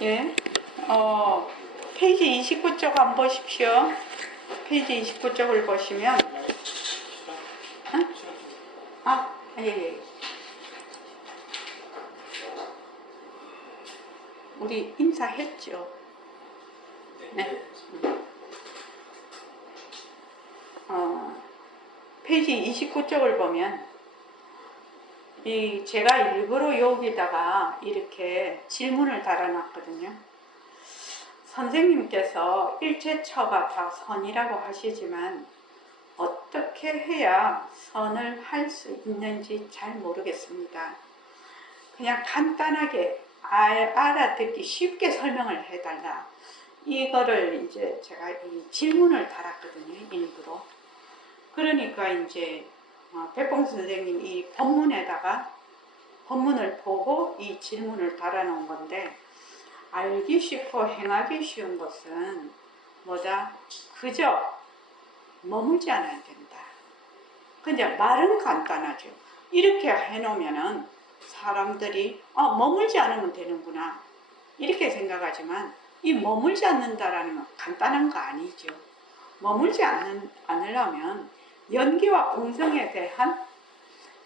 예. 페이지 29쪽 한번 보십시오. 페이지 29쪽을 보시면, 예, 예. 우리 인사했죠. 네. 페이지 29쪽을 보면, 제가 일부러 여기다가 이렇게 질문을 달아놨거든요. 선생님께서 일체처가 다 선이라고 하시지만 어떻게 해야 선을 할 수 있는지 잘 모르겠습니다. 그냥 간단하게 알아듣기 쉽게 설명을 해달라. 이거를 이제 제가 이 질문을 달았거든요, 일부러. 그러니까 이제 백봉 선생님 이 법문에다가 법문을 보고 이 질문을 달아놓은 건데, 알기 쉽고 행하기 쉬운 것은 뭐다? 그저 머물지 않아야 된다. 근데 말은 간단하죠. 이렇게 해놓으면은 사람들이 머물지 않으면 되는구나 이렇게 생각하지만, 이 머물지 않는다라는 건 간단한 거 아니죠. 머물지 않으려면 연기와 공성에 대한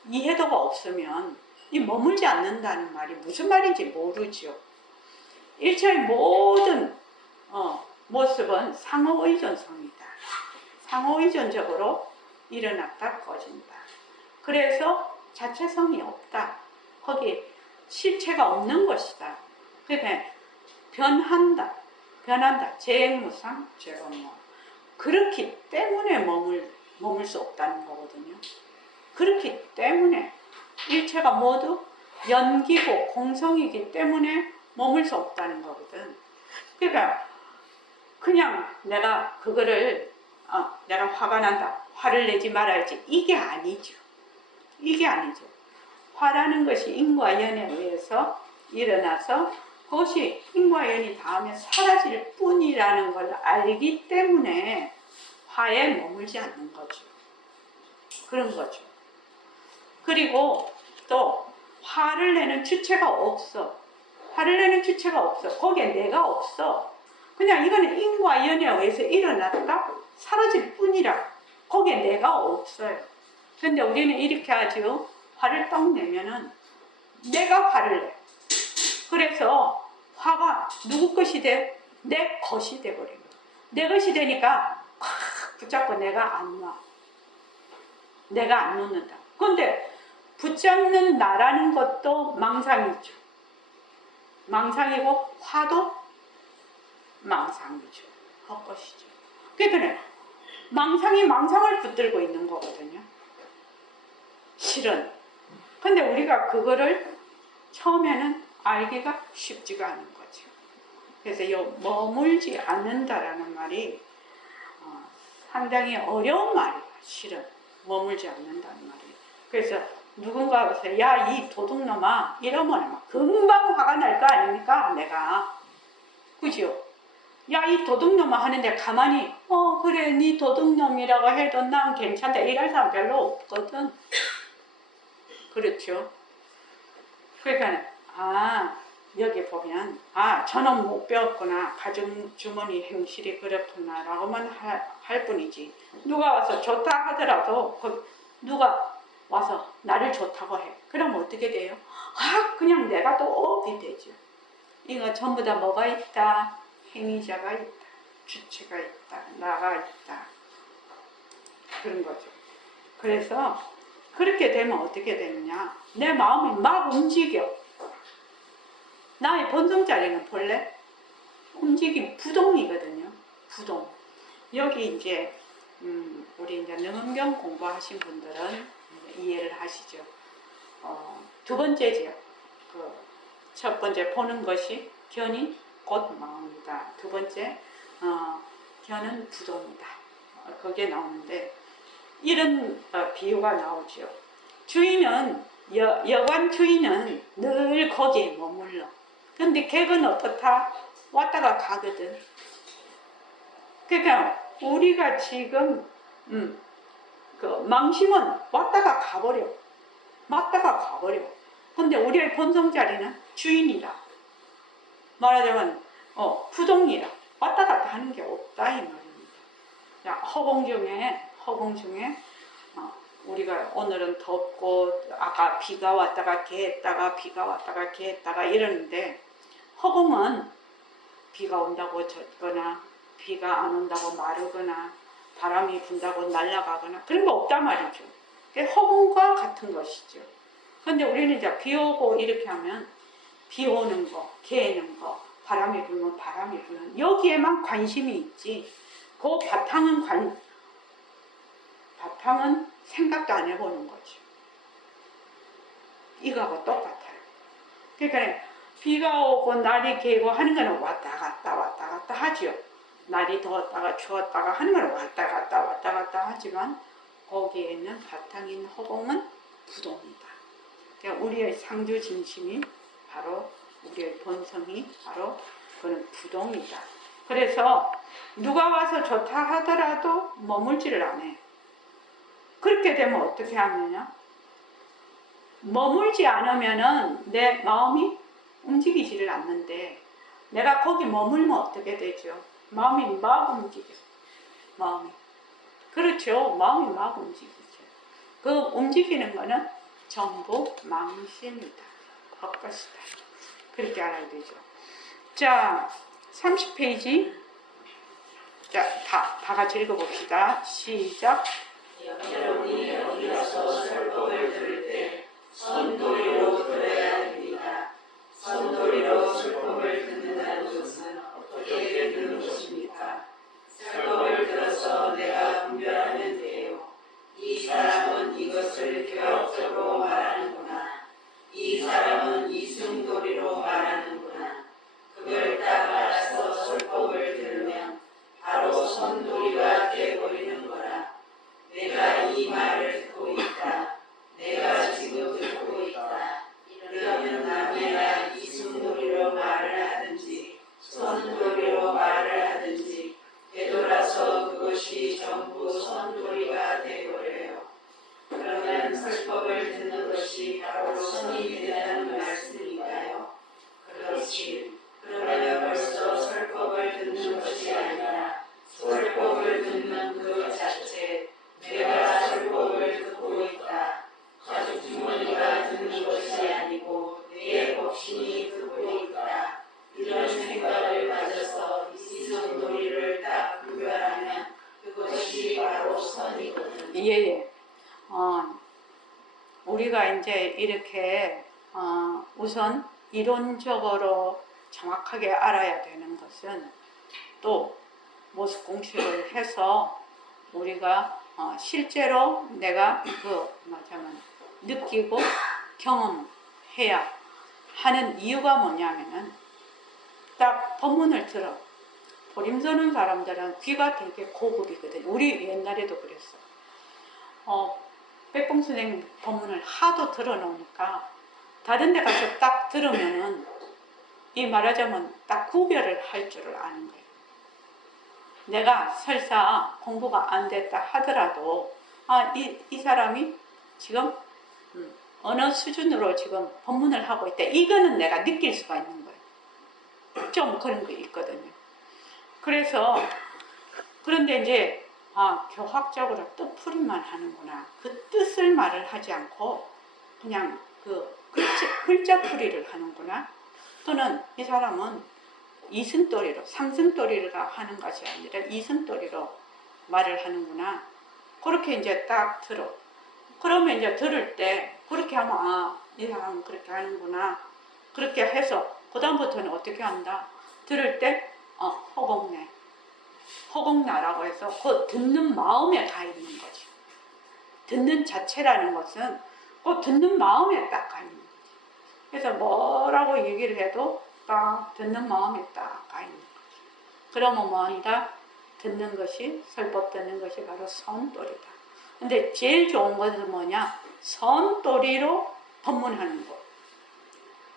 이해도가 없으면 이 머물지 않는다는 말이 무슨 말인지 모르죠. 일체의 모든 모습은 상호의존성이다. 상호의존적으로 일어났다 꺼진다. 그래서 자체성이 없다. 거기 실체가 없는 것이다. 그러니까 변한다. 재행무상, 재건무. 그렇기 때문에 머물 수 없다는 거거든요. 그렇기 때문에 일체가 모두 연기고 공성이기 때문에 머물 수 없다는 거거든. 그러니까 그냥 내가 그거를 내가 화가 난다, 화를 내지 말아야지, 이게 아니죠. 화라는 것이 인과 연에 의해서 일어나서 그것이 인과 연이 닿으면 사라질 뿐이라는 걸 알기 때문에 화에 머물지 않는 거죠. 그런 거죠. 그리고 또 화를 내는 주체가 없어. 거기에 내가 없어. 그냥 이거는 인과 연에 의해서 일어났다 사라질 뿐이라. 거기에 내가 없어요. 근데 우리는 이렇게 하죠. 화를 떡 내면은 내가 화를 내. 그래서 화가 누구 것이 돼? 내 것이 돼버린 거야. 내 것이 되니까 붙잡고 내가 안 놔. 내가 안 놓는다. 그런데 붙잡는 나라는 것도 망상이죠. 망상이고 화도 망상이죠. 헛것이죠. 그러니까 망상이 망상을 붙들고 있는 거거든요. 실은. 근데 우리가 그거를 처음에는 알기가 쉽지가 않은 거죠. 그래서 이 머물지 않는다라는 말이 상당히 어려운 말이에요. 실은 머물지 않는다는 말이. 그래서 누군가 와서 야, 이 도둑놈아 이러면 막 금방 화가 날 거 아닙니까? 내가. 그죠? 야, 이 도둑놈아 하는데 가만히 그래 네 도둑놈이라고 해도 난 괜찮다 이럴 사람 별로 없거든. 그렇죠? 그러니까 여기 보면 저는 못 배웠구나, 가정주머니 행실이 그렇구나 라고만 할 뿐이지, 누가 와서 좋다 하더라도 누가 와서 나를 좋다고 해. 그럼 어떻게 돼요? 그냥 내가 또 업이 되죠. 이거 전부 다 뭐가 있다? 행위자가 있다, 주체가 있다, 나가 있다, 그런 거죠. 그래서 그렇게 되면 어떻게 되느냐, 내 마음이 막 움직여. 나의 본성자리는 본래 움직임 부동이거든요. 부동. 여기 이제 우리 이제 능엄경 공부하신 분들은 이해를 하시죠. 두 번째죠. 첫 번째 보는 것이 견이 곧 마음이다. 두 번째 견은 부동이다. 그게 나오는데 이런 비유가 나오죠. 주인은 여관 주인은 늘 거기에 머물러. 근데 객은 어떻다? 왔다가 가거든. 그러니까 우리가 지금 그 망심은 왔다가 가버려. 근데 우리의 본성 자리는 주인이라. 말하자면 부동이라 왔다 갔다 하는 게 없다 이 말입니다. 자, 허공 중에 우리가 오늘은 덥고 아까 비가 왔다가 개했다가 비가 왔다가 개했다가 이러는데 허공은 비가 온다고 젖거나 비가 안 온다고 마르거나 바람이 분다고 날아가거나 그런 거 없단 말이죠. 허공과 같은 것이죠. 근데 우리는 이제 비 오고 이렇게 하면 비 오는 거, 개는 거, 바람이 불면 바람이 부는 여기에만 관심이 있지. 그 바탕은 생각도 안 해보는 거죠. 이거하고 똑같아요. 그러니까 비가 오고 날이 개고 하는 거는 왔다 갔다 하죠. 날이 더웠다가 추웠다가 하는 거는 왔다 갔다 하지만 거기에 있는 바탕인 허공은 부동이다. 그러니까 우리의 상주 진심이 바로 우리의 본성이 바로 그는 부동이다. 그래서 누가 와서 좋다 하더라도 머물지를 안 해. 그렇게 되면 어떻게 하느냐? 머물지 않으면은 내 마음이 움직이지를 않는데 내가 거기 머물면 어떻게 되죠? 마음이 막 움직여. 마음이. 그렇죠. 마음이 막 움직이죠. 그 움직이는 거는 전부 망신이다. 헛것이다. 그렇게 알아야 되죠. 자, 30페이지. 자, 다 같이 읽어봅시다. 시작. 여러분이 여기서 설법을 들을 때 선도리로 들어야 합니다. 선도리로 설법을 듣는다는 것은 어떻게 듣는 것입니까? 설법을 들어서 내가 분별하면 돼요. 이 사람은 이것을 교학적으로 말하는구나. 이 사람은 이승도리로 말하는구나. 그걸 딱 알아서 설법을 들으면 바로 선도리가 되어버리는 거라. 내가 이 말을 듣고 있다. 내가 지금 듣고 있다. 이러면 남이나 이승도리로 말을 하든지 선도리로 말을 하든지 되돌아서 그것이 전부 선도리가 되어버려요. 그러면 설법을 듣는 것이 바로 선이 된다는 말씀인가요? 그렇지. 그러면 벌써 설법을 듣는 것이 아니라 설법을 듣는 그 자체, 내가 설법을 듣고 있다. 가족 주머니가 듣는 것이 아니고 내 법신이 듣고 있다. 이런 생각을 가져서 이승도리를 딱 구별하면 그것이 바로 선이거든. 예. 우리가 이제 이렇게 우선 이론적으로 정확하게 알아야 되는 것은 또 모습 공식을 해서 우리가 실제로 내가 말하자면 느끼고 경험해야 하는 이유가 뭐냐면은 딱 법문을 들어 보림서는 사람들은 귀가 되게 고급이거든. 우리 옛날에도 그랬어. 백봉 선생님 법문을 하도 들어놓으니까 다른 데 가서 딱 들으면은 이 말하자면 딱 구별을 할 줄을 아는 거예요. 내가 설사 공부가 안 됐다 하더라도 이 사람이 지금 어느 수준으로 지금 법문을 하고 있다. 이거는 내가 느낄 수가 있는 거예요. 좀 그런 거 있거든요. 그래서 그런데 이제 교학적으로 뜻풀이만 하는구나. 그 뜻을 말을 하지 않고 그냥 그 글자풀이를 하는구나. 또는 이 사람은 이승도리로, 상승도리가 하는 것이 아니라 이승도리로 말을 하는구나. 그렇게 이제 딱 들어. 그러면 이제 들을 때 그렇게 하면 이 사람은 그렇게 하는구나. 그렇게 해서 그 다음부터는 어떻게 한다? 들을 때 허공나라고 해서 그 듣는 마음에 가 있는 거지. 듣는 자체라는 것은 그 듣는 마음에 딱 가 있는 거지. 그래서 뭐라고 얘기를 해도 딱 듣는 마음에 딱 가 있는 거지. 그러면 뭐한다? 듣는 것이, 설법 듣는 것이 바로 선도리다. 근데 제일 좋은 것은 뭐냐? 선도리로 법문하는 것.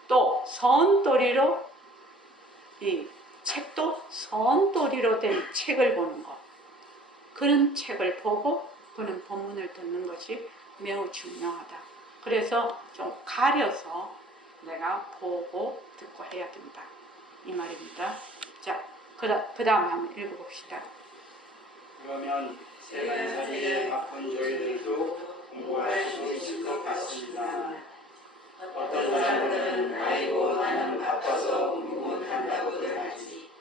또 선도리로 이 책도 선도리로 된 책을 보는 것. 그런 책을 보고 그는 법문을 듣는 것이 매우 중요하다. 그래서 좀 가려서 내가 보고 듣고 해야 된다. 이 말입니다. 자, 그 다음에 한번 읽어봅시다. 그러면 세간 사이에 바쁜 저희들도 공부할 수 있을 것 같습니다. 어떤 사람들은 아이고 나는 바빠서 공부 못한다고들 하지.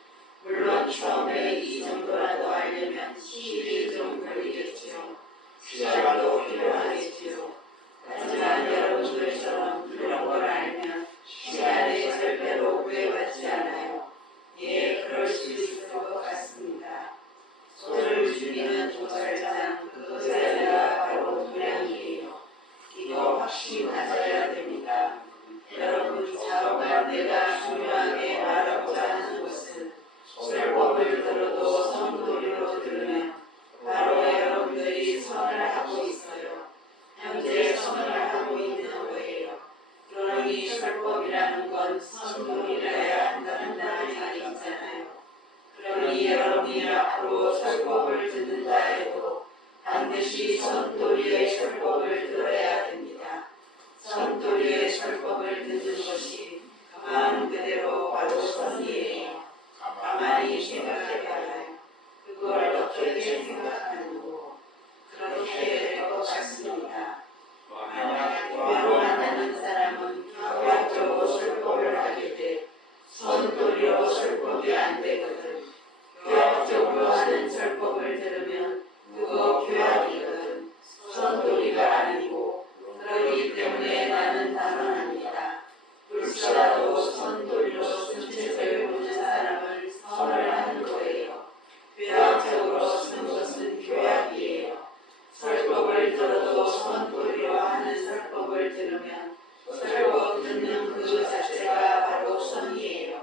물론 처음에 이 정도라도 알려면 시일이 좀 걸리겠지요. 시간도 필요하겠지요. 하지만 여러분들처럼 이런 걸 알면 시간에 절대로 후회받지 않아요. 예, 그럴 수 있을 것 같습니다. 소를 죽이는 도살장, 그 도살자가 바로 도량이에요. 이거 확실히 가져야 됩니다. 여러분, 자오가 내가 중요하게 말하고자 하는 것은 설법을 들어도 성도리로 들으면 바로 여러분들이 선을 하고 있어요. 현재 선을 하고 있는 거예요. 그러니 설법이라는 건 선도리라야 한다는 말이 있잖아요. 그러니 여러분이 앞으로 설법을 듣는다 해도 반드시 선도리의 설법을 들어야 됩니다. 선도리의 설법을 듣는 것이 그 마음 그대로 바로 선이에요. 가만히 생각해봐요. 그걸 어떻게 생각하는고 그렇게 될 것 같습니다. 만약 교회로 만나는 사람은 교학적으로 설법을 하게 돼 선도리로 설법이 안 되거든. 교학적으로 하는 설법을 들으면 그거 교학이거든. 선도리가 아니고. 그러기 때문에 나는 단언합니다. 불사라도 선도리로 순체를 보는 사람을 선을 하는 거예요. 교학적으로 쓰는 것은 교학이에요. 설법을 들어도 선도리로 하는 설법을 들으면 설법 듣는 그 자체가 바로 선이에요.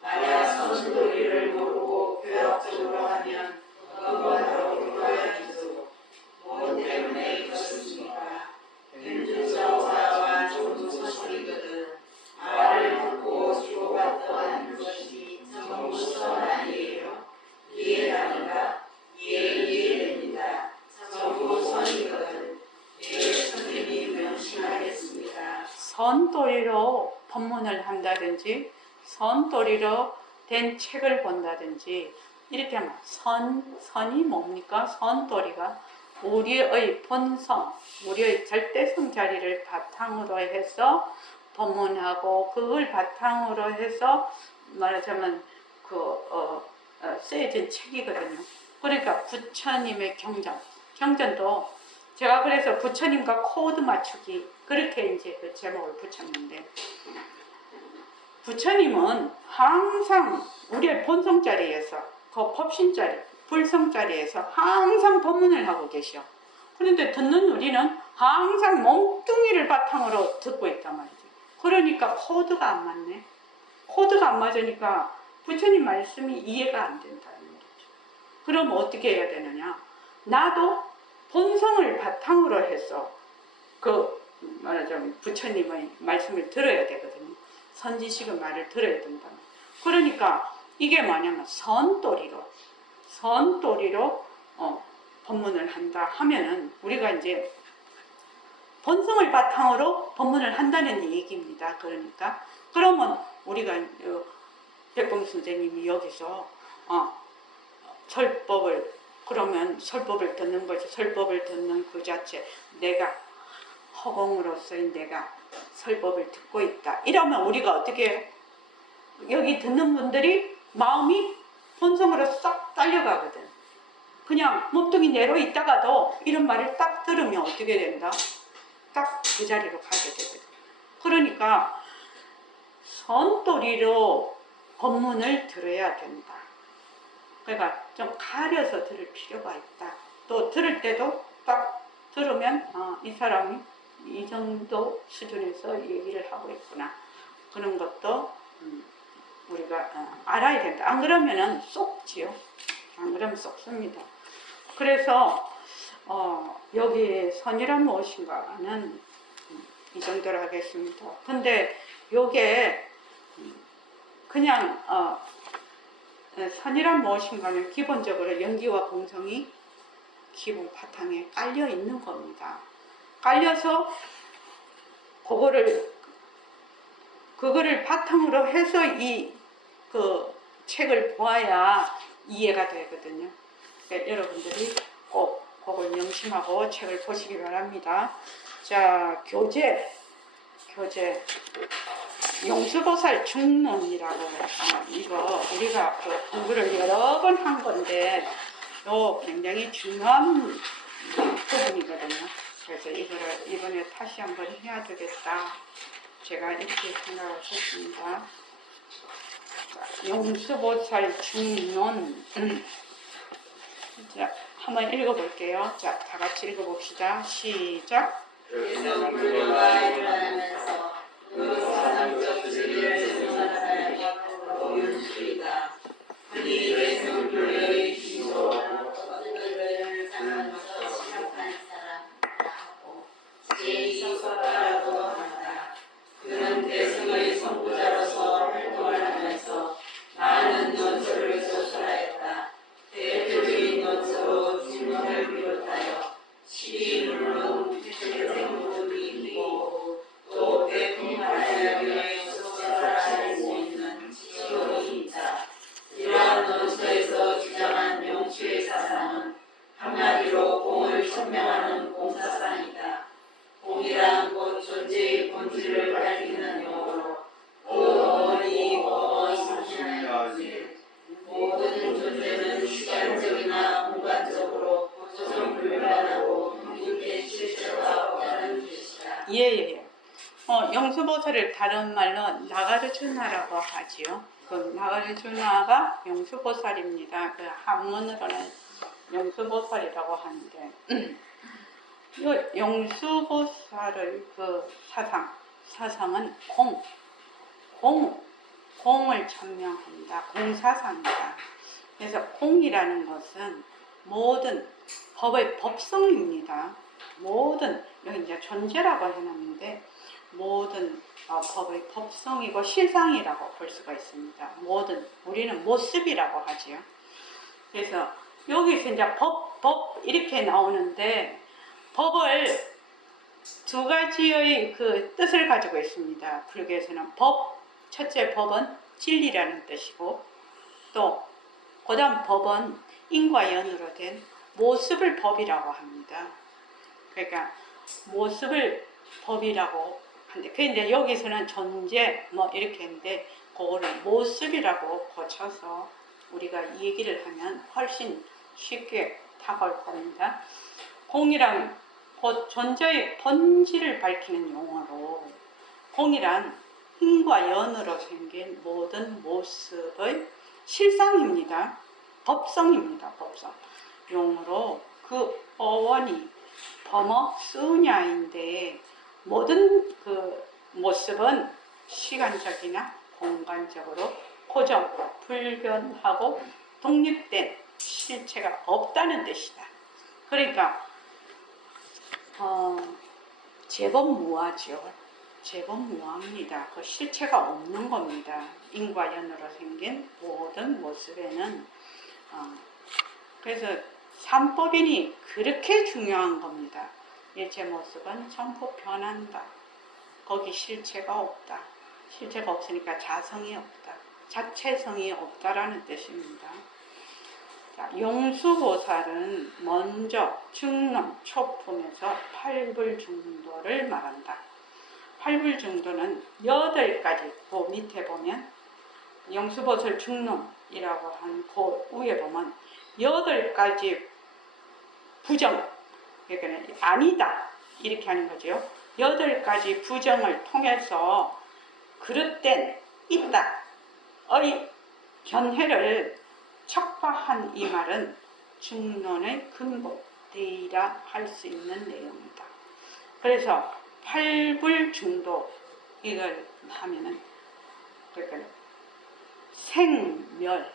만약 선도리를 모르고 교학적으로 하면 그건 바로 교학이죠. 뭐 때문에 그렇습니까? 윤주정사와 조두소식이거든. 말을 듣고 주고받던 것이 전부 선 아니에요. 이해합니까? 이해됩니다. 전부 선이거든. 예, 선생님 명심하겠습니다. 선도리로 법문을 한다든지 선도리로 된 책을 본다든지 이렇게 하면 선이 뭡니까? 선도리가 우리의 본성, 우리의 절대성 자리를 바탕으로 해서 법문하고 그걸 바탕으로 해서 말하자면 쓰여진 책이거든요. 그러니까 부처님의 경전도 제가 그래서 부처님과 코드 맞추기 그렇게 이제 그 제목을 붙였는데 부처님은 항상 우리의 본성 자리에서 그 법신 자리, 불성 자리에서 항상 법문을 하고 계셔. 그런데 듣는 우리는 항상 몸뚱이를 바탕으로 듣고 있단 말이지. 그러니까 코드가 안 맞네. 코드가 안 맞으니까 부처님 말씀이 이해가 안 된다는 거죠. 그럼 어떻게 해야 되느냐? 나도 본성을 바탕으로 해서 말하자면 부처님의 말씀을 들어야 되거든요. 선지식의 말을 들어야 된다. 그러니까 이게 뭐냐면 선도리로 법문을 한다 하면은 우리가 이제 본성을 바탕으로 법문을 한다는 얘기입니다. 그러니까 그러면 우리가 백봉 선생님이 여기서 설법을 듣는 거지. 설법을 듣는 그 자체 내가 허공으로서의 내가 설법을 듣고 있다. 이러면 우리가 어떻게 해요? 여기 듣는 분들이 마음이 본성으로 싹 딸려가거든. 그냥 몸뚱이 내로 있다가도 이런 말을 딱 들으면 어떻게 된다? 딱 그 자리로 가게 되거든. 그러니까 선도리로 법문을 들어야 된다. 그러니까 좀 가려서 들을 필요가 있다. 또 들을 때도 딱 들으면 이 사람이 이 정도 수준에서 얘기를 하고 있구나. 그런 것도 우리가 알아야 된다. 안 그러면은 쏙지요. 안 그러면 쏙습니다. 그래서 여기 선이란 무엇인가는 이 정도로 하겠습니다. 근데 요게 그냥 선이란 무엇인가는 기본적으로 연기와 공성이 기본 바탕에 깔려 있는 겁니다. 깔려서 그거를 바탕으로 해서 이 그 책을 보아야 이해가 되거든요. 그러니까 여러분들이 꼭 그걸 명심하고 책을 보시기 바랍니다. 자, 교재 용수보살 중론이라고 이거 우리가 그 공부를 여러 번 한 건데 또 굉장히 중요한 부분이거든요. 그래서 이거를 이번에 다시 한번 해야 되겠다. 제가 이렇게 생각을 했습니다. 자, 용수보살 중론. 자, 한번 읽어볼게요. 자, 다 같이 읽어봅시다. 시작. 그래서 불교가 일어나면서 그 사상적 진리를 증명한 사람이 바로 윤수이다. 그이 외성 불교의 기초 어들을 상하면서 시작한 사람이라고 제2석가라고 한다. 그는 대승의 선구자로서 활동을 하면서 많은 논설을 소설하였다. 대표적인 논서로 중론을 비롯하여 시리물론 대생문이 있고 또 대풍파라야경의 소설할 수 있는 지형이 있다. 이러한 논서에서 주장한 명추의 사상은 한마디로 공을 천명하는 공사상이다. 공이란 곧 존재의 본질을 밝히는 용어로 그 어머니 어머니 상신하는 질 모든 존재는 시간적이나 공간적으로 고정불변하고 분리된 실체가 없다는 뜻이다. 예. 용수보살을 다른 말로 나가르주나라고 하지요. 그 나가르주나가 용수보살입니다. 그 한문으로는 용수보살이라고 하는데 이 용수보살의 그 사상은 공을 천명합니다. 공사상입니다. 그래서 공이라는 것은 모든 법의 법성입니다. 모든 여기 이제 존재라고 해놨는데 모든 법의 법성이고 실상이라고 볼 수가 있습니다. 모든 우리는 모습이라고 하지요. 그래서 여기서 이제 법 이렇게 나오는데 법을 두 가지의 그 뜻을 가지고 있습니다. 불교에서는 첫째 법은 진리라는 뜻이고 또 그다음 법은 인과 연으로 된 모습을 법이라고 합니다. 그러니까 모습을 법이라고 하는데 근데 여기서는 존재 뭐 이렇게 했는데 그거를 모습이라고 고쳐서 우리가 이 얘기를 하면 훨씬 쉽게 다가올 겁니다. 공이란 곧 존재의 본질을 밝히는 용어로 공이란 힘과 연으로 생긴 모든 모습의 실상입니다. 법성입니다. 법성. 용어로 그 어원이 범어 수냐인데 모든 그 모습은 시간적이나 공간적으로 고정, 불변하고 독립된 실체가 없다는 뜻이다. 그러니까 제법 무하죠. 제법 무합니다. 그 실체가 없는 겁니다. 인과 연으로 생긴 모든 모습에는 그래서 삼법인이 그렇게 중요한 겁니다. 일체 모습은 전부 변한다. 거기 실체가 없다. 실체가 없으니까 자성이 없다. 자체성이 없다라는 뜻입니다. 자, 용수보살은 먼저 중론, 초품에서 팔불중도를 말한다. 팔불중도는 8가지, 그 밑에 보면 용수보살 중론이라고 한 그 위에 보면 8가지 부정, 그러니까 아니다 이렇게 하는 거죠. 8가지 부정을 통해서 그릇된 있다의 견해를 척파한 이 말은 중론의 근본이라 할 수 있는 내용이다. 그래서 팔불중도 이걸 하면은 그러니까 생멸,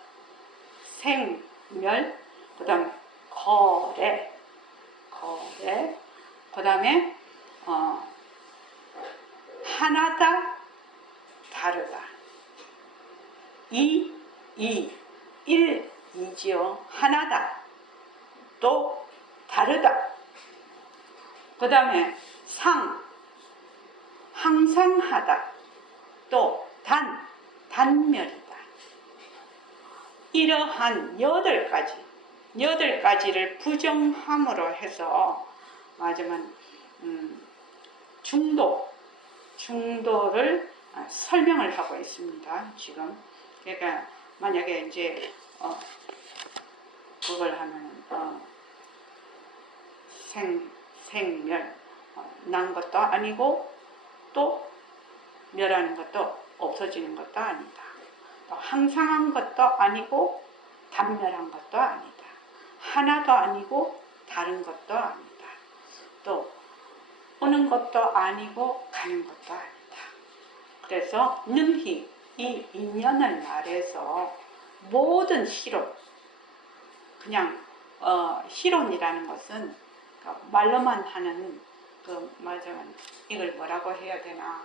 그다음 거래, 그다음에 하나다, 다르다. 일이지요. 하나다, 또 다르다. 그 다음에 항상하다, 또 단멸이다. 이러한 8가지를 부정함으로 해서 말하자면 중도를 설명을 하고 있습니다. 지금 그러니까 만약에 이제 그걸 하면 생멸 난 것도 아니고 또 멸하는 것도 없어지는 것도 아니다. 또 항상한 것도 아니고 단멸한 것도 아니다. 하나도 아니고 다른 것도 아니다. 또 오는 것도 아니고 가는 것도 아니다. 그래서 능히 이 인연을 말해서 모든 실론, 그냥 실론이라는 것은 말로만 하는 말하자면 이걸 뭐라고 해야 되나,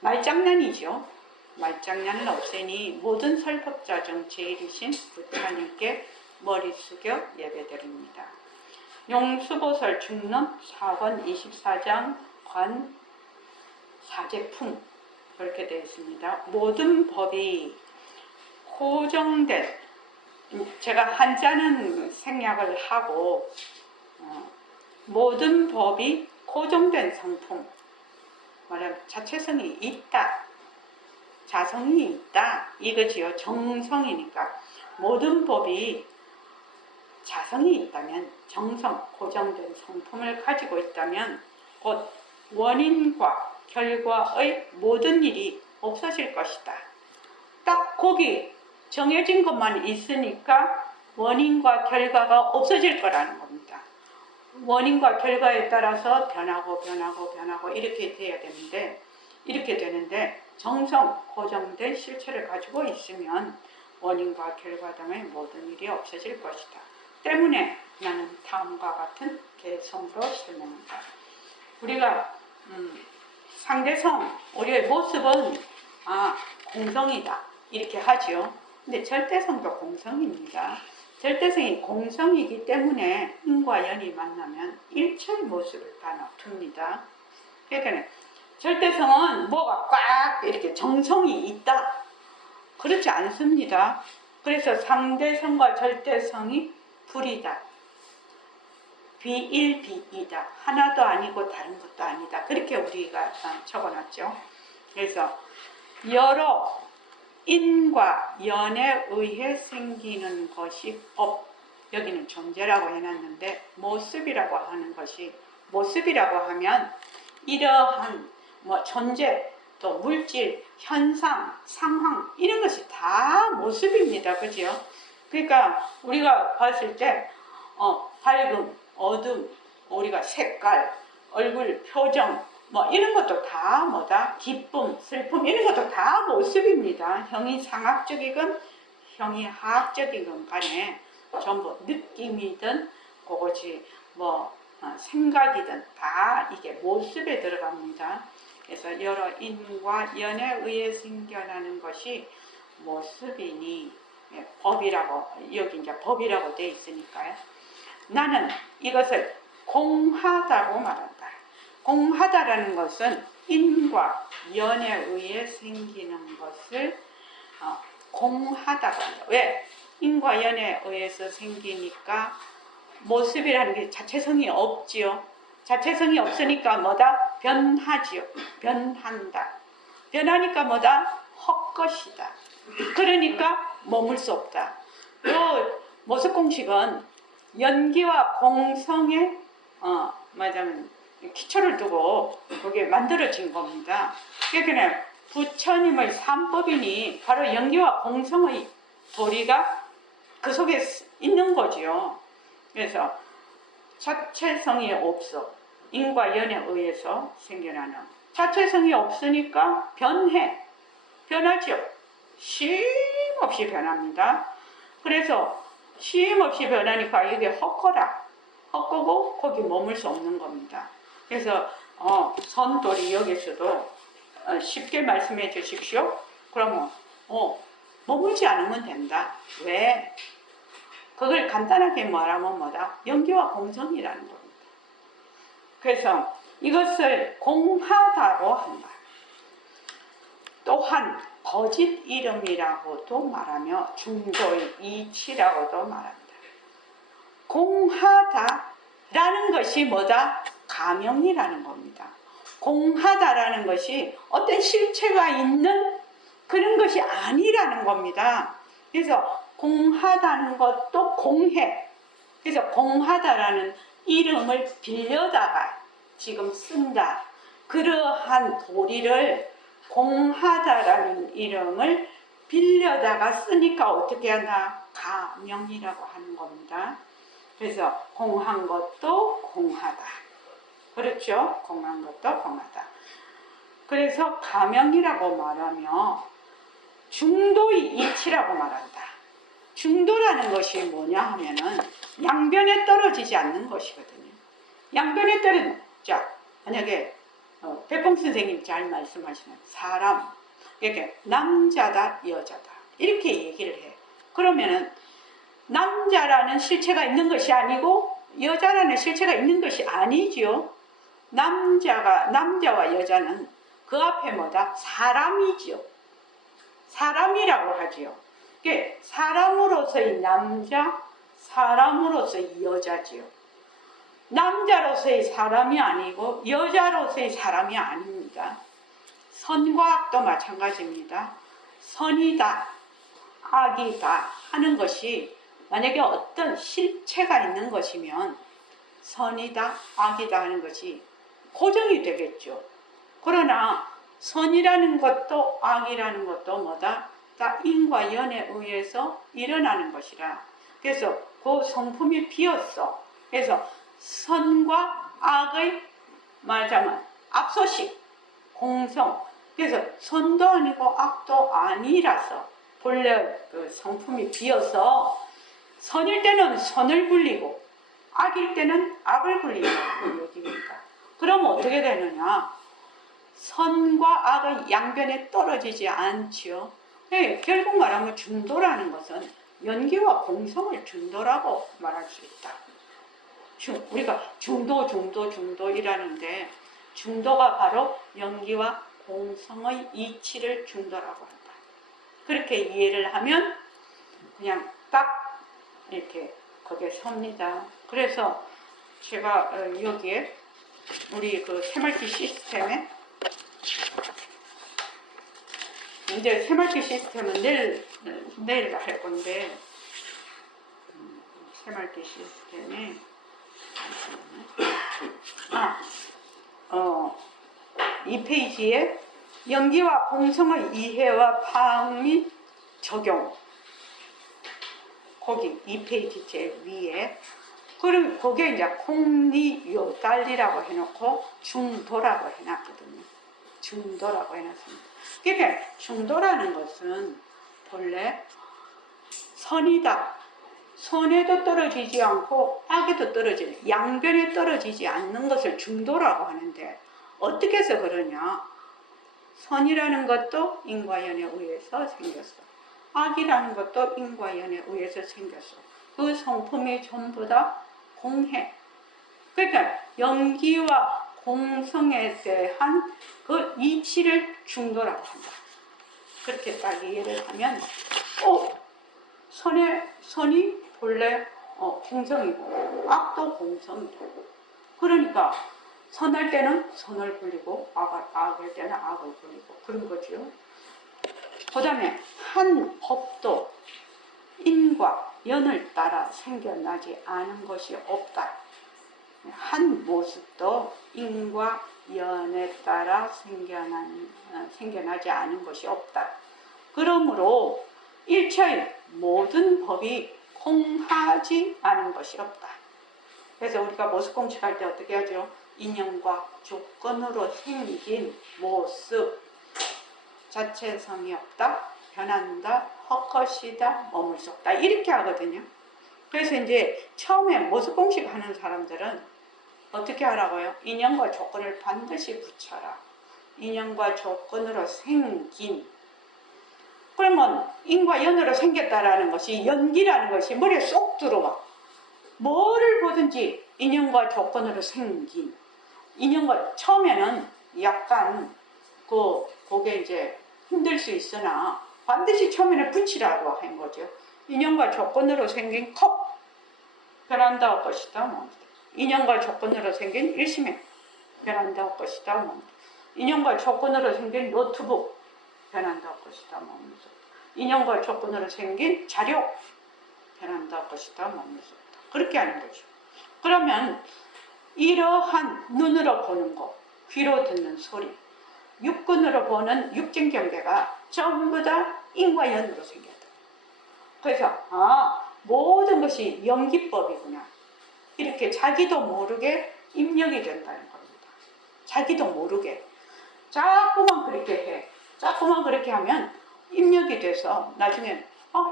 말장난이죠. 말장난을 없애니 모든 설법자 중 제일이신 부처님께 머리 숙여 예배드립니다. 용수보살 중론 4권 24장 관 사제품 그렇게 되어 있습니다. 모든 법이 고정된, 제가 한자는 생략을 하고 모든 법이 고정된 성품, 말하면 자체성이 있다, 자성이 있다 이거지요. 정성이니까 모든 법이 자성이 있다면, 정성, 고정된 성품을 가지고 있다면 곧 원인과 결과의 모든 일이 없어질 것이다. 딱 거기 정해진 것만 있으니까 원인과 결과가 없어질 거라는 겁니다. 원인과 결과에 따라서 변하고 이렇게 돼야 되는데, 이렇게 되는데 정성, 고정된 실체를 가지고 있으면 원인과 결과 등의 모든 일이 없어질 것이다. 때문에 나는 다음과 같은 개성으로 설명한다. 우리가 상대성, 우리의 모습은 공성이다 이렇게 하죠. 근데 절대성도 공성입니다. 절대성이 공성이기 때문에 인과 연이 만나면 일체의 모습을 다 나타냅니다. 그러니까 절대성은 뭐가 꽉 이렇게 정성이 있다, 그렇지 않습니다. 그래서 상대성과 절대성이 불이다, 비일비이다, 하나도 아니고 다른 것도 아니다, 그렇게 우리가 적어놨죠. 그래서 여러 인과 연에 의해 생기는 것이 법, 여기는 존재라고 해놨는데 모습이라고 하는 것이, 모습이라고 하면 이러한 존재, 또 물질, 현상, 상황 이런 것이 다 모습입니다. 그죠? 그러니까 우리가 봤을 때 밝음, 어둠, 우리가 색깔, 얼굴, 표정 이런 것도 다 뭐다? 기쁨, 슬픔 이런 것도 다 모습입니다. 형이 상학적이건 형이 하학적이건 간에 전부 느낌이든 그것이 생각이든 다 이게 모습에 들어갑니다. 그래서 여러 인과 연에 의해 생겨나는 것이 모습이니 법이라고, 여기 이제 법이라고 되어 있으니까요. 나는 이것을 공하다고 말한다. 공하다라는 것은 인과 연에 의해 생기는 것을 공하다고 한다. 왜? 인과 연에 의해서 생기니까 모습이라는 게 자체성이 없지요. 자체성이 없으니까 뭐다? 변하지요. 변한다. 변하니까 뭐다? 헛것이다. 그러니까 머물 수 없다. 요 모습공식은 연기와 공성의 말하자면 기초를 두고 그게 만들어진 겁니다. 그러니까 부처님의 삼법이니 바로 연기와 공성의 도리가 그 속에 있는 거지요. 그래서 자체성이 없어. 인과 연에 의해서 생겨나는 자체성이 없으니까 변하죠. 쉼없이 변합니다. 그래서 쉼없이 변하니까 이게 헛거고 거기 머물 수 없는 겁니다. 그래서 선돌이 여기서도 쉽게 말씀해 주십시오. 그러면 머물지 않으면 된다. 왜? 그걸 간단하게 말하면 뭐다? 연기와 공성이라는 겁니다. 그래서 이것을 공하다고 한다. 또한 거짓 이름이라고도 말하며 중도의 이치라고도 말합니다. 공하다라는 것이 뭐다? 가명이라는 겁니다. 공하다라는 것이 어떤 실체가 있는 그런 것이 아니라는 겁니다. 그래서 공하다는 것도 공해. 그래서 공하다라는 이름을 빌려다가 지금 쓴다. 그러한 도리를 공하다라는 이름을 빌려다가 쓰니까 어떻게 하나? 가명이라고 하는 겁니다. 그래서 공한 것도 공하다. 그렇죠? 공한 것도 공하다. 그래서 가명이라고 말하며 중도의 이치라고 말한다. 중도라는 것이 뭐냐 하면은 양변에 떨어지지 않는 것이거든요. 양변에 자, 만약에 백봉 선생님 잘 말씀하시는 사람, 이렇게 남자다, 여자다 이렇게 얘기를 해. 그러면은 남자라는 실체가 있는 것이 아니고 여자라는 실체가 있는 것이 아니지요. 남자와 여자는 그 앞에 뭐다? 사람이지요. 사람이라고 하지요. 이게 사람으로서의 남자, 사람으로서의 여자지요. 남자로서의 사람이 아니고 여자로서의 사람이 아닙니다. 선과 악도 마찬가지입니다. 선이다, 악이다 하는 것이 만약에 어떤 실체가 있는 것이면 선이다, 악이다 하는 것이 고정이 되겠죠. 그러나 선이라는 것도 악이라는 것도 뭐다? 다 인과 연에 의해서 일어나는 것이라. 그래서 그 성품이 비었어. 그래서 선과 악의 말하자면 앞서식, 공성. 그래서 선도 아니고 악도 아니라서 본래 그 성품이 비어서 선일 때는 선을 굴리고 악일 때는 악을 굴린다는 얘기입니다. 그럼 어떻게 되느냐? 선과 악의 양변에 떨어지지 않지요. 네, 결국 말하면 중도라는 것은 연기와 공성을 중도라고 말할 수 있다. 우리가 중도 이라는데 중도가 바로 연기와 공성의 이치를 중도라고 한다. 그렇게 이해를 하면 그냥 딱 이렇게 거기에 섭니다. 그래서 제가 여기에 우리 그 새말기 시스템에 이제 새말기 시스템은 내일 할 건데 새말기 시스템에 이 페이지에 연기와 공성의 이해와 파악 및 적용 거기 이 페이지 제일 위에 그리고 거기에 이제 콩리요달리라고 해놓고 중도라고 해놨거든요. 중도라고 해놨습니다. 그러니까 중도라는 것은 본래 선이다. 선에도 떨어지지 않고 악에도 떨어지는 양변에 떨어지지 않는 것을 중도라고 하는데 어떻게 해서 그러냐? 선이라는 것도 인과연에 의해서 생겼어. 악이라는 것도 인과연에 의해서 생겼어. 그 성품이 전부 다 공해. 그러니까 연기와 공성에 대한 그 이치를 중도라고 한다. 그렇게 딱 이해를 하면 선이 본래 공성이고 악도 공성이고 그러니까 선할 때는 선을 굴리고 악할 때는 악을 굴리고 그런 거죠. 그 다음에 한 법도 인과 연을 따라 생겨나지 않은 것이 없다. 한 모습도 인과 연에 따라 생겨나지 않은 것이 없다. 그러므로 일체의 모든 법이 공하지 않은 것이 없다. 그래서 우리가 모습공식할 때 어떻게 하죠? 인연과 조건으로 생긴 모습 자체성이 없다, 변한다, 헛것이다, 머물 수 없다 이렇게 하거든요. 그래서 이제 처음에 모습공식 하는 사람들은 어떻게 하라고요? 인연과 조건을 반드시 붙여라. 인연과 조건으로 생긴 그러면 인과 연으로 생겼다라는 것이 연기라는 것이 머리에 쏙 들어와. 뭐를 보든지 인연과 조건으로 생긴 인연과 처음에는 약간 그게 이제 힘들 수 있으나 반드시 처음에는 붙이라고 한 거죠. 인연과 조건으로 생긴 컵 변한다고 것이다 뭐. 인연과 조건으로 생긴 일심행 변한다고 것이다 뭐. 인연과 조건으로 생긴 노트북 변한다고 것이다 뭐. 인연과 조건으로 생긴 자료 변한다고 것이다 뭐. 그렇게 하는 거죠. 그러면 이러한 눈으로 보는 것, 귀로 듣는 소리, 육근으로 보는 육진 경계가 전부 다 인과 연으로 생겼다. 그래서 모든 것이 연기법이구나. 이렇게 자기도 모르게 입력이 된다는 겁니다. 자기도 모르게 자꾸만 그렇게 해. 자꾸만 그렇게 하면 입력이 돼서 나중에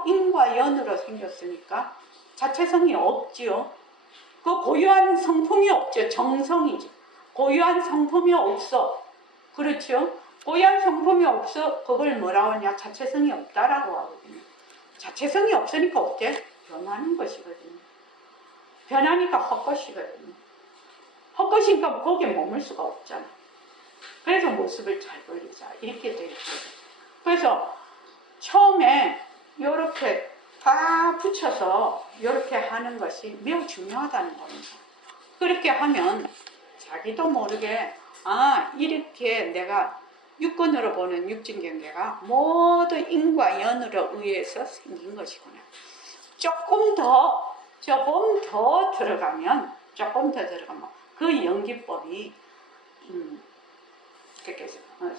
인과 연으로 생겼으니까 자체성이 없지요. 그 고유한 성품이 없죠. 정성이죠. 고유한 성품이 없어. 그렇죠? 고유한 성품이 없어. 그걸 뭐라고 하냐? 자체성이 없다라고 하거든요. 자체성이 없으니까 어때? 변하는 것이거든요. 변하니까 헛것이거든요. 헛것이니까 거기에 머물 수가 없잖아. 그래서 모습을 잘 벌리자. 이렇게 돼 있거든요. 그래서 처음에 이렇게 다 붙여서 이렇게 하는 것이 매우 중요하다는 겁니다. 그렇게 하면 자기도 모르게 이렇게 내가 육근으로 보는 육진경계가 모두 인과 연으로 의해서 생긴 것이구나. 조금 더 들어가면 그 연기법이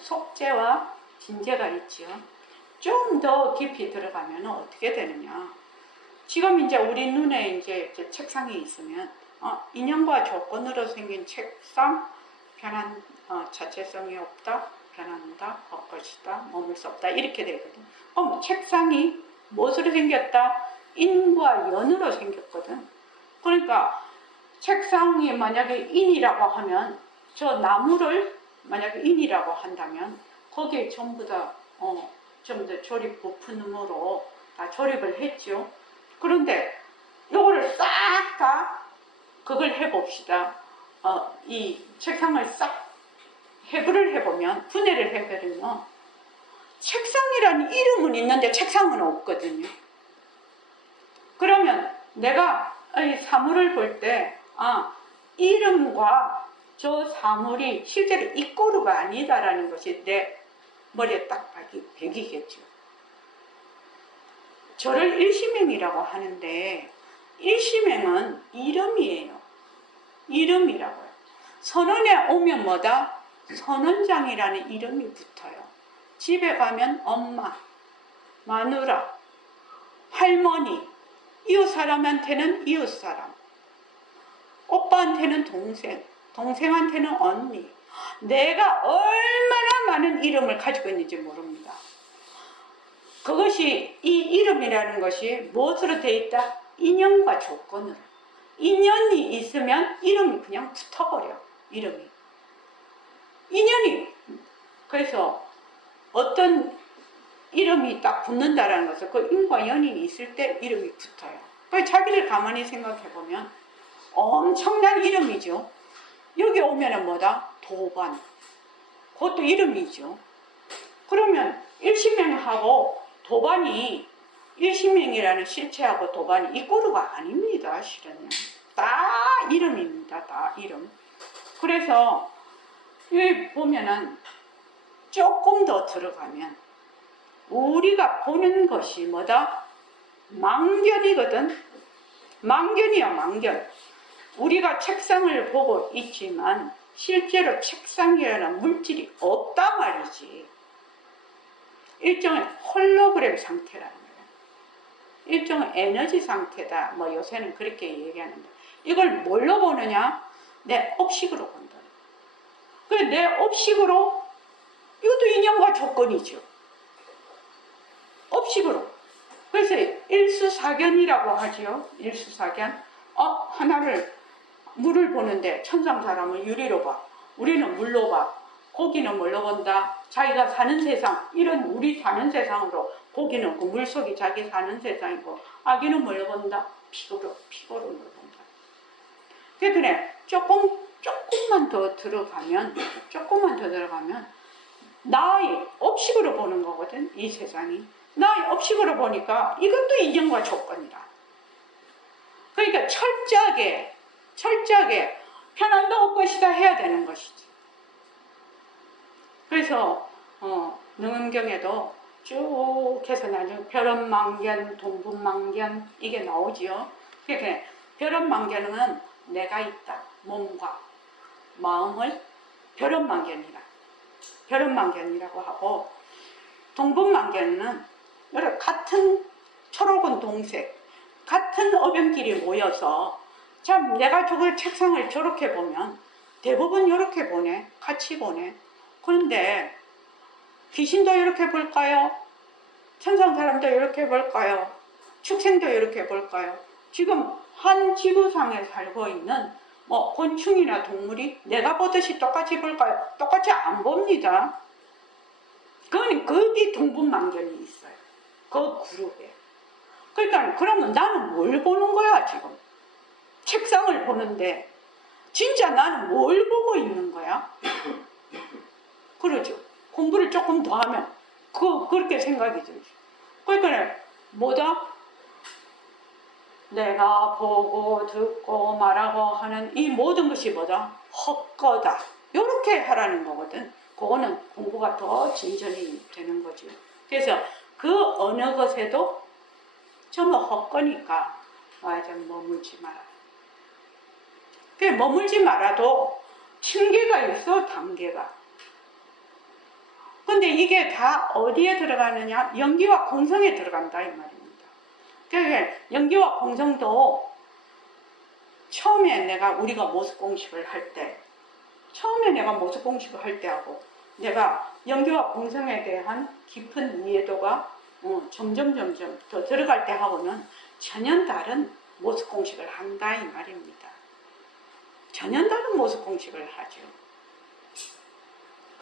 속재와 진재가 있죠. 좀 더 깊이 들어가면 어떻게 되느냐. 지금 이제 우리 눈에 이제 책상이 있으면 인연과 조건으로 생긴 책상, 변한 자체성이 없다, 변한다, 헛것이다, 머물 수 없다 이렇게 되거든. 책상이 무엇으로 생겼다? 인과 연으로 생겼거든. 그러니까 책상이 만약에 인이라고 하면 저 나무를 만약에 인이라고 한다면 거기에 전부 다 좀 더 조립 부품으로 다 조립을 했죠. 그런데 요거를 싹 다 그걸 해봅시다. 이 책상을 싹 해부를 해보면, 분해를 해버리면 책상이라는 이름은 있는데 책상은 없거든요. 그러면 내가 이 사물을 볼 때 이름과 저 사물이 실제로 이꼬르가 아니다라는 것이 내 머리에 딱 배기겠죠. 저를 일심행이라고 하는데 일심행은 이름이에요. 이름이라고요. 선언에 오면 뭐다? 선언장이라는 이름이 붙어요. 집에 가면 엄마, 마누라, 할머니, 이웃 사람한테는 이웃 사람, 오빠한테는 동생, 동생한테는 언니. 내가 얼마나 많은 이름을 가지고 있는지 모릅니다. 그것이 이 이름이라는 것이 무엇으로 되어 있다? 인연과 조건으로. 인연이 있으면 이름이 그냥 붙어버려. 이름이. 인연이. 그래서 어떤 이름이 딱 붙는다라는 것은 그 인과 연이 있을 때 이름이 붙어요. 그래서 자기를 가만히 생각해보면 엄청난 이름이죠. 여기 오면은 뭐다? 도반. 그것도 이름이죠. 그러면 일심행하고 도반이, 일심행이라는 실체하고 도반이 이꼬르가 아닙니다. 실은요. 다 이름입니다. 다 이름. 그래서 여기 보면은 조금 더 들어가면 우리가 보는 것이 뭐다? 망견이거든. 망견이야, 망견. 우리가 책상을 보고 있지만 실제로 책상이라는 물질이 없단 말이지. 일종의 홀로그램 상태라는 거예요. 일종의 에너지 상태다. 뭐 요새는 그렇게 얘기하는데 이걸 뭘로 보느냐? 내 업식으로 본다. 그래, 내 업식으로, 이것도 인연과 조건이죠. 업식으로. 그래서 일수사견이라고 하지요. 일수사견. 하나를 물을 보는데 천상 사람은 유리로 봐. 우리는 물로 봐. 고기는 뭘로 본다? 자기가 사는 세상, 이런 우리 사는 세상으로. 고기는 그 물속이 자기 사는 세상이고, 아기는 뭘로 본다? 피고로 본다. 그래, 조금만 더 들어가면 나의 업식으로 보는 거거든, 이 세상이. 나의 업식으로 보니까 이것도 이전과 조건이라. 그러니까 철저하게 편안도 없것이다 해야 되는 것이지. 그래서 능엄경에도 쭉 해서 나중에 벼런망견, 동분망견 이게 나오지요. 그러니까 벼런망견은 내가 있다, 몸과 마음을 벼런망견이라고 하고, 동분망견은 여러 같은 초록은 동색, 같은 어병끼리 모여서 참 내가 저걸 책상을 저렇게 보면 대부분 이렇게 보네, 같이 보네. 그런데 귀신도 이렇게 볼까요? 천상 사람도 이렇게 볼까요? 축생도 이렇게 볼까요? 지금 한 지구상에 살고 있는 곤충이나 동물이 내가 보듯이 똑같이 볼까요? 똑같이 안 봅니다. 거기 동분만견이 있어요. 그 그룹에. 그러니까 그러면 나는 뭘 보는 거야 지금? 책상을 보는데 진짜 나는 뭘 보고 있는 거야? 그러죠. 공부를 조금 더 하면 그렇게 생각이 들죠. 그러니까 뭐다? 내가 보고 듣고 말하고 하는 이 모든 것이 뭐다? 헛거다. 이렇게 하라는 거거든. 그거는 공부가 더 진전이 되는 거죠. 그래서 그 어느 것에도 전부 헛거니까 좀 머물지 마라. 머물지 말아도 층계가 있어, 단계가. 근데 이게 다 어디에 들어가느냐? 연기와 공성에 들어간다 이 말입니다. 그러니까 연기와 공성도 처음에 우리가 모습공식을 할 때, 하고 내가 연기와 공성에 대한 깊은 이해도가 점점 더 들어갈 때 하고는 전혀 다른 모습공식을 한다 이 말입니다. 전혀 다른 모습공식을 하죠.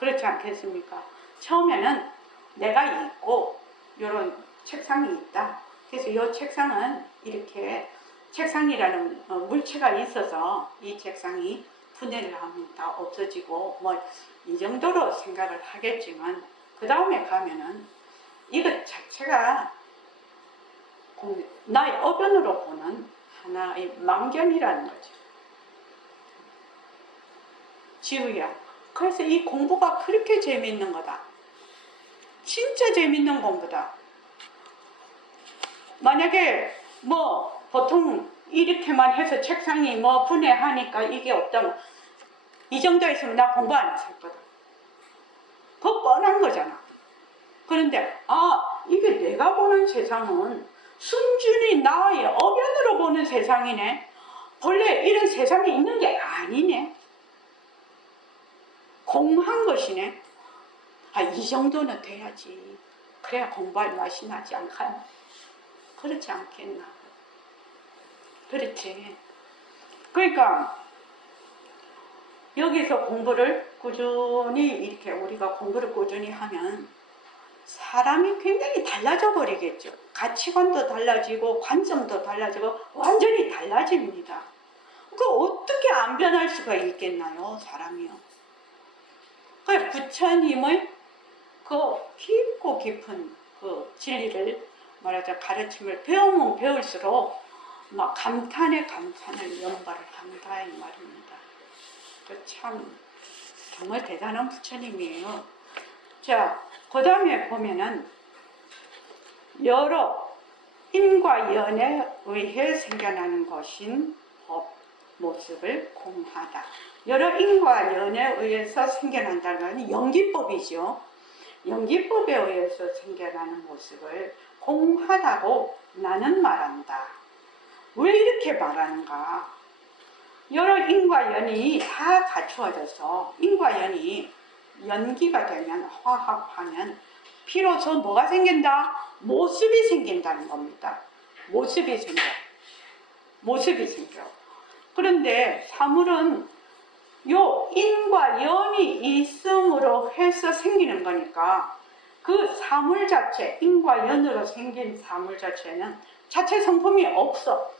그렇지 않겠습니까? 처음에는 내가 있고 이런 책상이 있다. 그래서 이 책상은 이렇게 책상이라는 물체가 있어서 이 책상이 분해를 하면 다 없어지고 이 정도로 생각을 하겠지만 그 다음에 가면은 이것 자체가 나의 어변으로 보는 하나의 망견이라는 거죠. 지우야. 그래서 이 공부가 그렇게 재미있는 거다. 진짜 재미있는 공부다. 만약에 보통 이렇게만 해서 책상이 분해하니까 이게 없다면 이 정도 있으면 나 공부 안 했을 거다. 그거 뻔한 거잖아. 그런데 이게 내가 보는 세상은 순전히 나의 어변으로 보는 세상이네. 본래 이런 세상에 있는 게 아니네. 공한 것이네. 이 정도는 돼야지. 그래야 공부할 맛이 나지 않겠나? 그렇지 않겠나? 그렇지. 그러니까 여기서 공부를 꾸준히 이렇게 우리가 공부를 꾸준히 하면 사람이 굉장히 달라져 버리겠죠. 가치관도 달라지고 관점도 달라지고 완전히 달라집니다. 어떻게 안 변할 수가 있겠나요, 사람이요? 부처님의 깊고 깊은 진리를 말하자 가르침을 배우면 배울수록 감탄에 감탄을 연발을 한다 이 말입니다. 참 정말 대단한 부처님이에요. 자, 그 다음에 보면은 여러 인과 연에 의해 생겨나는 것인 법, 모습을 공하다. 여러 인과 연에 의해서 생겨난다는 건 연기법이죠. 연기법에 의해서 생겨나는 모습을 공하다고 나는 말한다. 왜 이렇게 말하는가? 여러 인과 연이 다 갖추어져서 인과 연이 연기가 되면 화합하면 비로소 뭐가 생긴다? 모습이 생긴다는 겁니다. 모습이 생겨. 그런데 사물은 요 인과 연이 있음으로 해서 생기는 거니까 그 사물 자체, 인과 연으로 생긴 사물 자체는 자체 성품이 없어.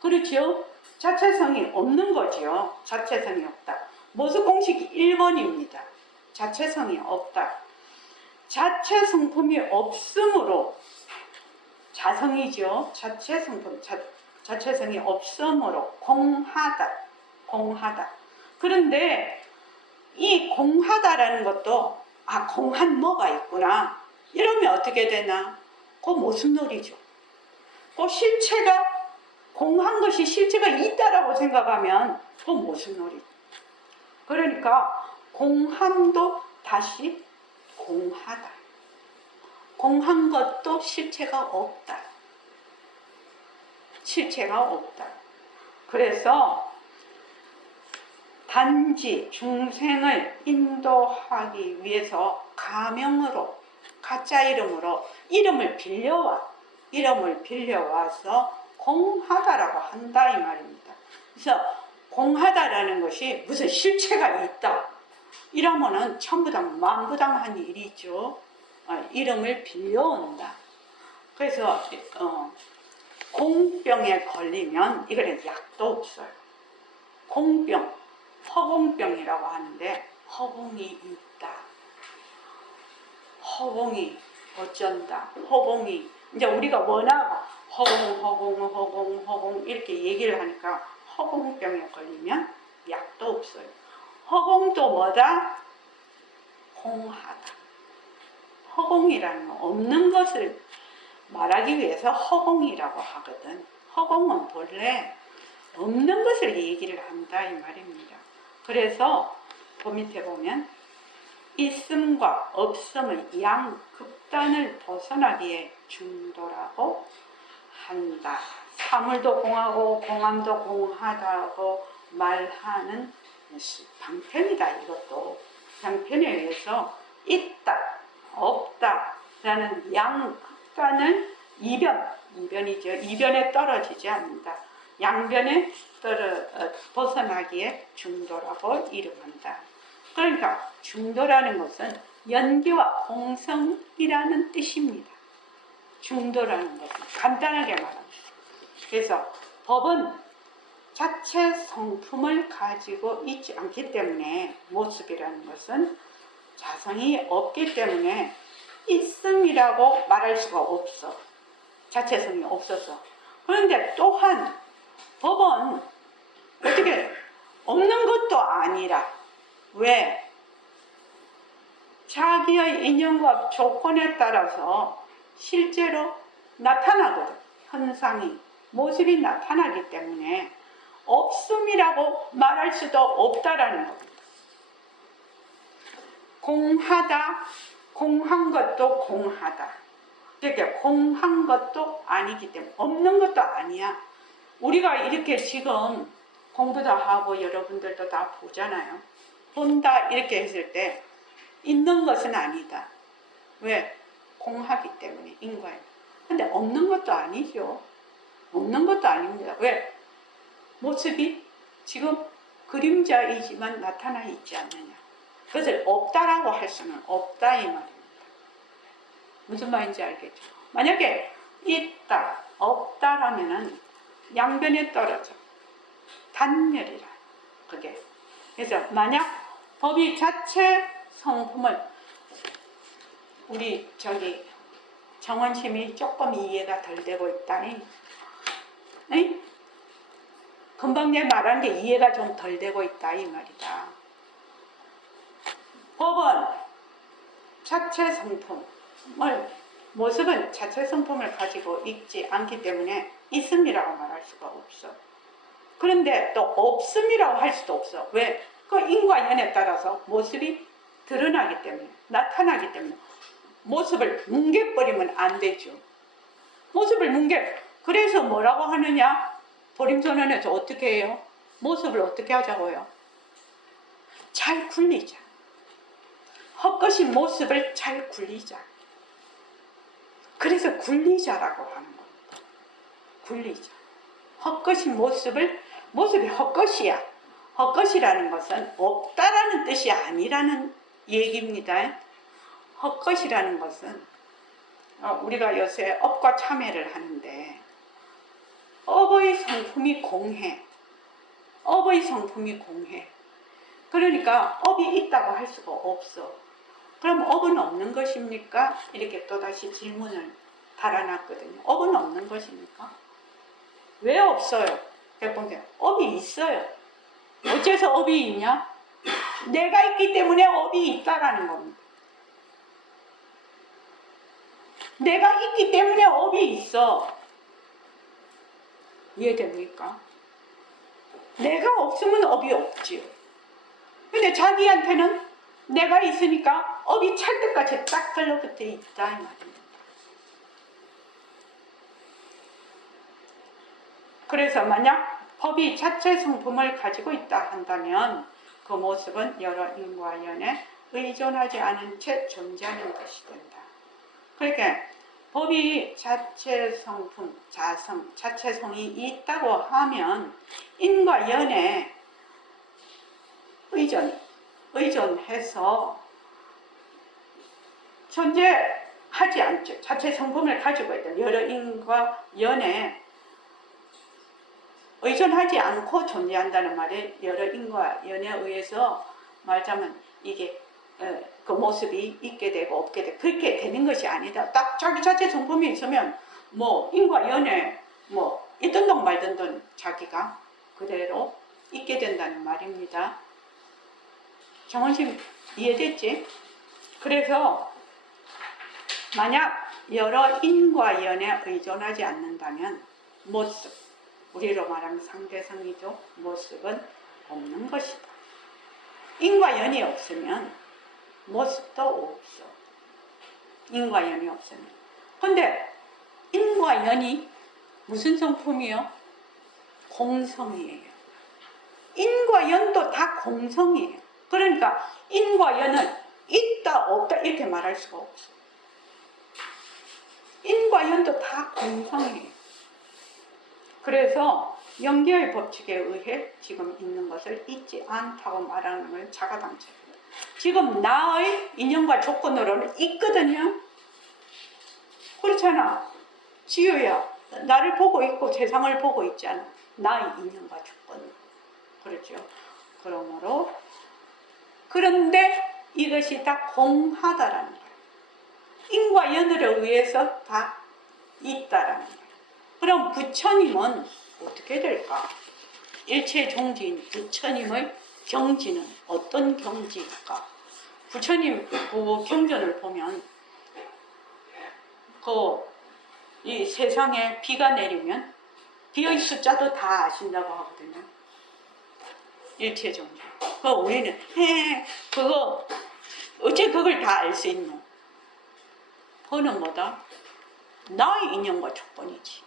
그렇지요? 자체성이 없는 거지요. 자체성이 없다. 모습 공식이 1번입니다. 자체성이 없다. 자체 성품이 없으므로 자성이죠. 자체성이 없으므로 공하다. 그런데 이 공하다라는 것도 공한 뭐가 있구나. 이러면 어떻게 되나? 그 모순놀이죠. 그 실체가 공한 것이 실체가 있다라고 생각하면 그 모순놀이. 그러니까 공함도 다시 공하다. 공한 것도 실체가 없다. 실체가 없다. 그래서 단지 중생을 인도하기 위해서 가명으로, 가짜 이름으로 이름을 빌려와서 공하다라고 한다 이 말입니다. 그래서 공하다라는 것이 무슨 실체가 있다 이러면은 천부당 만부당한 일이죠. 이름을 빌려온다. 그래서 공병에 걸리면 이거는 약도 없어요. 공병, 허공병이라고 하는데 허공이 있다. 허공이 어쩐다. 허공이 이제 우리가 워낙 허공 이렇게 얘기를 하니까 허공병에 걸리면 약도 없어요. 허공도 뭐다? 공하다. 허공이라는 건 없는 것을 말하기 위해서 허공이라고 하거든. 허공은 본래 없는 것을 얘기를 한다 이 말입니다. 그래서 그 밑에 보면 있음과 없음의 양 극단을 벗어나기에 중도라고 한다. 사물도 공하고 공함도 공하다고 말하는 방편이다. 이것도 방편에 의해서 있다, 없다 라는 양 극단을 이변이죠. 이변에 떨어지지 않는다. 양변에 벗어나기에 중도라고 이름한다. 그러니까 중도라는 것은 연기와 공성이라는 뜻입니다. 중도라는 것은 간단하게 말합니다. 그래서 법은 자체 성품을 가지고 있지 않기 때문에 모습이라는 것은 자성이 없기 때문에 있음이라고 말할 수가 없어. 자체성이 없어서. 그런데 또한 법은 어떻게 없는 것도 아니라 왜? 자기의 인연과 조건에 따라서 실제로 나타나거든. 현상이, 모습이 나타나기 때문에 없음이라고 말할 수도 없다라는 겁니다. 공하다, 공한 것도 공하다. 그러니까 공한 것도 아니기 때문에 없는 것도 아니야. 우리가 이렇게 지금 공부도 하고 여러분들도 다 보잖아요. 본다 이렇게 했을 때 있는 것은 아니다. 왜? 공하기 때문에 인과에. 근데 없는 것도 아니죠. 없는 것도 아닙니다. 왜? 모습이 지금 그림자이지만 나타나 있지 않느냐. 그것을 없다라고 할 수는 없다 이 말입니다. 무슨 말인지 알겠죠? 만약에 있다, 없다라면은 양변에 떨어져. 단멸이라. 그게. 그래서 만약 법이 자체 성품을 우리 정원심이 조금 이해가 덜 되고 있다니. 응? 금방 내 말한 게 이해가 좀 덜 되고 있다 이 말이다. 법은 자체 성품을 모습은 자체 성품을 가지고 있지 않기 때문에 있음이라고 말할 수가 없어. 그런데 또 없음이라고 할 수도 없어. 왜? 그 인과연에 따라서 모습이 드러나기 때문에, 나타나기 때문에 모습을 뭉개버리면 안 되죠. 모습을 그래서 뭐라고 하느냐? 보림선언에서 어떻게 해요? 모습을 어떻게 하자고요? 잘 굴리자. 헛것인 모습을 잘 굴리자. 그래서 굴리자라고 하는 겁니다. 굴리자. 헛것인 모습이 헛것이야. 헛것이라는 것은 없다라는 뜻이 아니라는 얘기입니다. 헛것이라는 것은 우리가 요새 업과 참회를 하는데 업의 성품이 공해. 업의 성품이 공해. 그러니까 업이 있다고 할 수가 없어. 그럼 업은 없는 것입니까? 이렇게 또다시 질문을 달아놨거든요. 업은 없는 것입니까? 왜 없어요? 대본에 업이 있어요. 어째서 업이 있냐? 내가 있기 때문에 업이 있다라는 겁니다. 내가 있기 때문에 업이 있어. 이해됩니까? 내가 없으면 업이 없지요. 근데 자기한테는 내가 있으니까 업이 찰떡같이 딱 걸러붙어 있다 이 말입니다. 그래서 만약 법이 자체 성품을 가지고 있다 한다면 그 모습은 여러 인과 연에 의존하지 않은 채 존재하는 것이 된다. 그러니까 법이 자체 성품, 자성, 자체성이 있다고 하면 인과 연에 의존해서 존재하지 않죠. 자체 성품을 가지고 있다. 여러 인과 연에 의존하지 않고 존재한다는 말에 여러 인과 연에 의해서 말하자면 이게 그 모습이 있게 되고 없게 되고 그렇게 되는 것이 아니다. 딱 자기 자체 성품이 있으면 뭐 인과 연에 뭐 있던 동 말던 동 자기가 그대로 있게 된다는 말입니다. 정원심 이해됐지? 그래서 만약 여러 인과 연에 의존하지 않는다면 모습, 우리로 말하면 상대성이죠. 모습은 없는 것이다. 인과 연이 없으면 모습도 없어. 인과 연이 없으면. 근데 인과 연이 무슨 성품이요? 공성이에요. 인과 연도 다 공성이에요. 그러니까 인과 연은 있다 없다 이렇게 말할 수가 없어. 인과 연도 다 공성이에요. 그래서 연계의 법칙에 의해 지금 있는 것을 있지 않다고 말하는 걸 자가당착입니다. 지금 나의 인연과 조건으로는 있거든요. 그렇잖아. 지효야, 나를 보고 있고 세상을 보고 있잖아. 나의 인연과 조건으로. 그렇죠. 그러므로 그런데 이것이 다 공하다라는 거예요. 인과 연으로 의해서 다 있다라는 거예요. 그럼 부처님은 어떻게 될까? 일체종지인 부처님의 경지는 어떤 경지일까? 부처님 그 경전을 보면 이 세상에 비가 내리면 비의 숫자도 다 아신다고 하거든요. 일체종지. 우리는 그거 어째 그걸 다 알 수 있노? 그거는 뭐다? 나의 인연과 조건이지.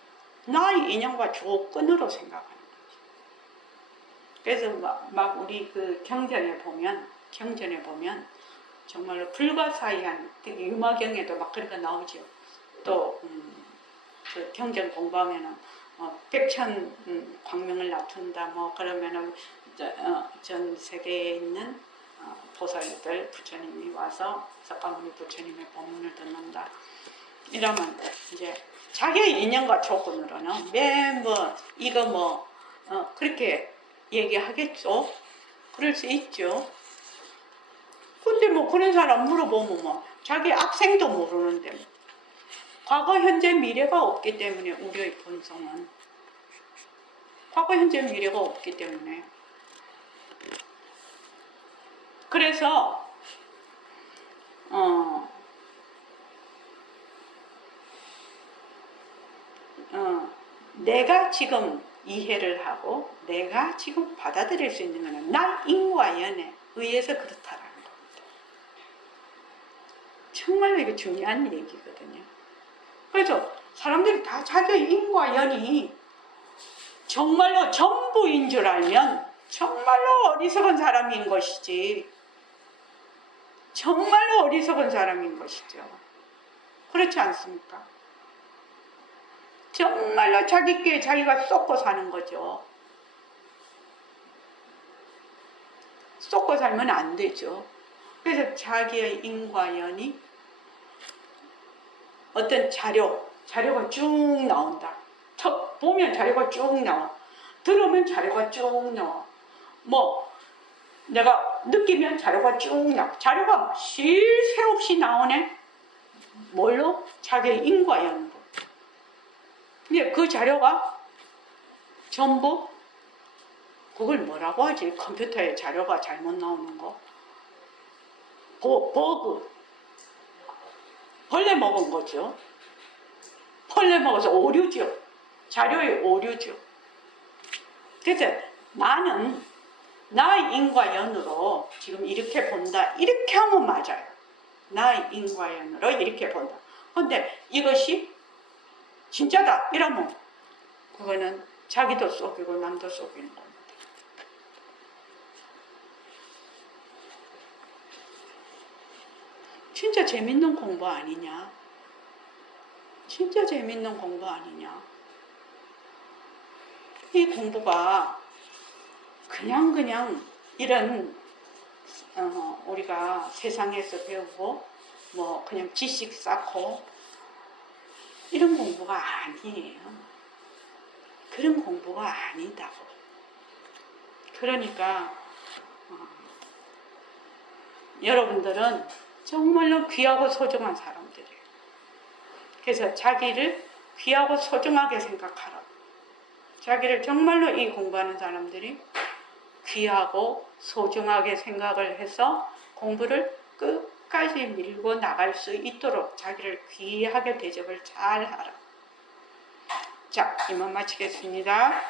나의 인연과 조건으로 생각하는 거지. 그래서 막 우리 그 경전에 보면 정말로 불가사의한 유마경에도 막 그런 거 나오죠. 또 그 경전 공부하면은 백천 광명을 낮춘다 뭐 그러면은 전 세계에 있는 보살들 부처님이 와서 석가모니 부처님의 법문을 듣는다. 이러면 이제 자기의 인연과 조건으로는 이거 그렇게 얘기하겠죠. 그럴 수 있죠. 근데 그런 사람 물어보면 자기 악생도 모르는데 과거, 현재, 미래가 없기 때문에 우리의 본성은 과거, 현재, 미래가 없기 때문에 그래서 내가 지금 이해를 하고 내가 지금 받아들일 수 있는 것은 나 인과 연에 의해서 그렇다라는 겁니다. 정말로 이게 중요한 얘기거든요. 그래서 사람들이 다 자기의 인과 연이 정말로 전부인 줄 알면 정말로 어리석은 사람인 것이지. 정말로 어리석은 사람인 것이죠. 그렇지 않습니까? 정말로 자기께 자기가 쏟고 사는 거죠. 쏟고 살면 안 되죠. 그래서 자기의 인과 연이 어떤 자료가 쭉 나온다. 보면 자료가 쭉 나와. 들으면 자료가 쭉 나와. 내가 느끼면 자료가 쭉 나와. 자료가 쉴 새 없이 나오네. 뭘로? 자기의 인과연으로. 근데 그 자료가 전부 그걸 뭐라고 하지? 컴퓨터에 자료가 잘못 나오는 거. 버그. 벌레 먹은 거죠. 벌레 먹어서 오류죠. 자료의 오류죠. 그래서 나는 나의 인과연으로 지금 이렇게 본다. 이렇게 하면 맞아요. 나의 인과연으로 이렇게 본다. 근데 이것이 진짜다. 이러면 그거는 자기도 속이고 남도 속이는 겁니다. 진짜 재밌는 공부 아니냐? 진짜 재밌는 공부 아니냐? 이 공부가 그냥 이런 우리가 세상에서 배우고 뭐 그냥 지식 쌓고 이런 공부가 아니에요. 그런 공부가 아니다고. 그러니까 여러분들은 정말로 귀하고 소중한 사람들이에요. 그래서 자기를 귀하고 소중하게 생각하라. 자기를 정말로 이 공부하는 사람들이 귀하고 소중하게 생각을 해서 공부를 끝까지 밀고 나갈 수 있도록 자기를 귀하게 대접을 잘 하라. 자, 이만 마치겠습니다.